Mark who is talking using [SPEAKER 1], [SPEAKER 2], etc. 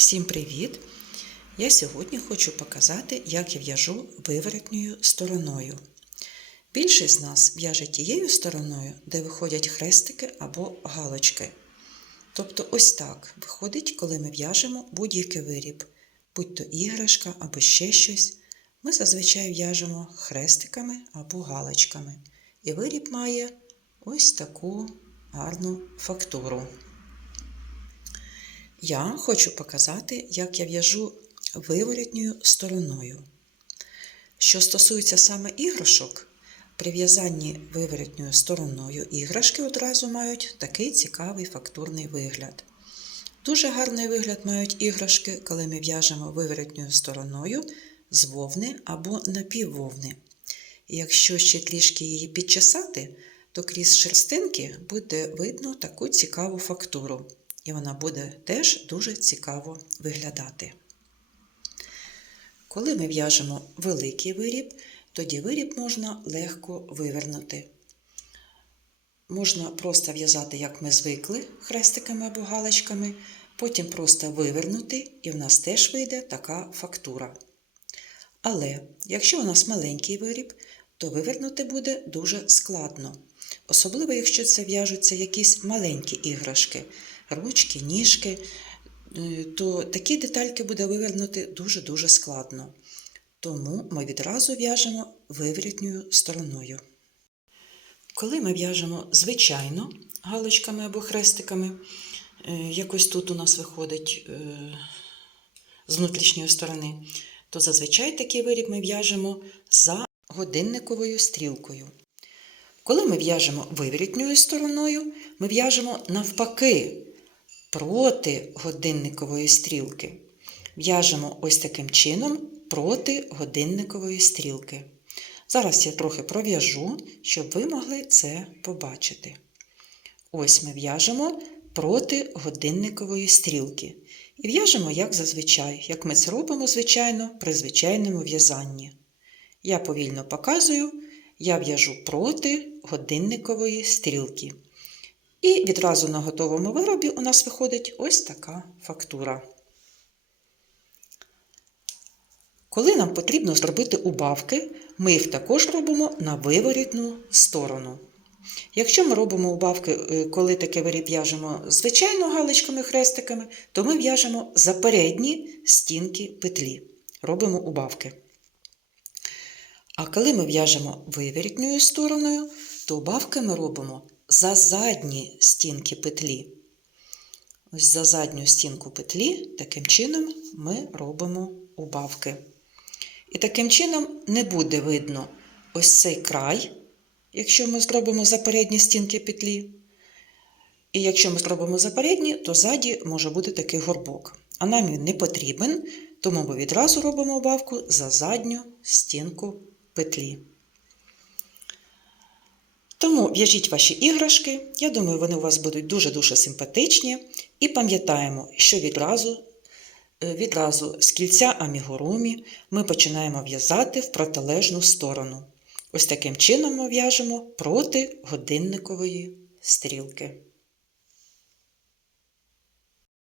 [SPEAKER 1] Всім привіт! Я сьогодні хочу показати, як я в'яжу виворотньою стороною. Більшість з нас в'яже тією стороною, де виходять хрестики або галочки. Тобто ось так виходить, коли ми в'яжемо будь-який виріб, будь то іграшка або ще щось. Ми зазвичай в'яжемо хрестиками або галочками. І виріб має ось таку гарну фактуру. Я хочу показати, як я в'яжу виворотньою стороною. Що стосується саме іграшок, при в'язанні виворотньою стороною іграшки одразу мають такий цікавий фактурний вигляд. Дуже гарний вигляд мають іграшки, коли ми в'яжемо виворотньою стороною з вовни або напіввовни. І якщо ще трішки її підчесати, то крізь шерстинки буде видно таку цікаву фактуру і вона буде теж дуже цікаво виглядати. Коли ми в'яжемо великий виріб, тоді виріб можна легко вивернути. Можна просто в'язати, як ми звикли, хрестиками або галочками, потім просто вивернути, і в нас теж вийде така фактура. Але якщо у нас маленький виріб, то вивернути буде дуже складно. Особливо, якщо це в'яжуться якісь маленькі іграшки, ручки, ніжки, то такі детальки буде вивернути дуже-дуже складно. Тому ми відразу в'яжемо виворітньою стороною. Коли ми в'яжемо звичайно галочками або хрестиками, якось тут у нас виходить з внутрішньої сторони, то зазвичай такий виріб ми в'яжемо за годинниковою стрілкою. Коли ми в'яжемо виворітньою стороною, ми в'яжемо навпаки проти годинникової стрілки. В'яжемо ось таким чином проти годинникової стрілки. Зараз я трохи пров'яжу, щоб ви могли це побачити. Ось ми в'яжемо проти годинникової стрілки. І в'яжемо, як зазвичай, як ми це робимо, звичайно, при звичайному в'язанні. Я повільно показую, я в'яжу проти годинникової стрілки. І відразу на готовому виробі у нас виходить ось така фактура. Коли нам потрібно зробити убавки, ми їх також робимо на виворітну сторону. Якщо ми робимо убавки, е, коли таке виріб в'яжемо звичайно галочками-хрестиками, то ми в'яжемо за передні стінки петлі. Робимо убавки. А коли ми в'яжемо виворітньою стороною, то убавки ми робимо за задні стінки петлі. Ось за задню стінку петлі, таким чином ми робимо убавки. І таким чином не буде видно ось цей край, якщо ми зробимо за передні стінки петлі. І якщо ми зробимо за передні, то ззаді може бути такий горбок. А нам він не потрібен, тому ми відразу робимо убавку за задню стінку петлі. Тому в'яжіть ваші іграшки, я думаю, вони у вас будуть дуже-дуже симпатичні. І пам'ятаємо, що відразу відразу з кільця амігурумі ми починаємо в'язати в протилежну сторону. Ось таким чином ми в'яжемо проти годинникової стрілки.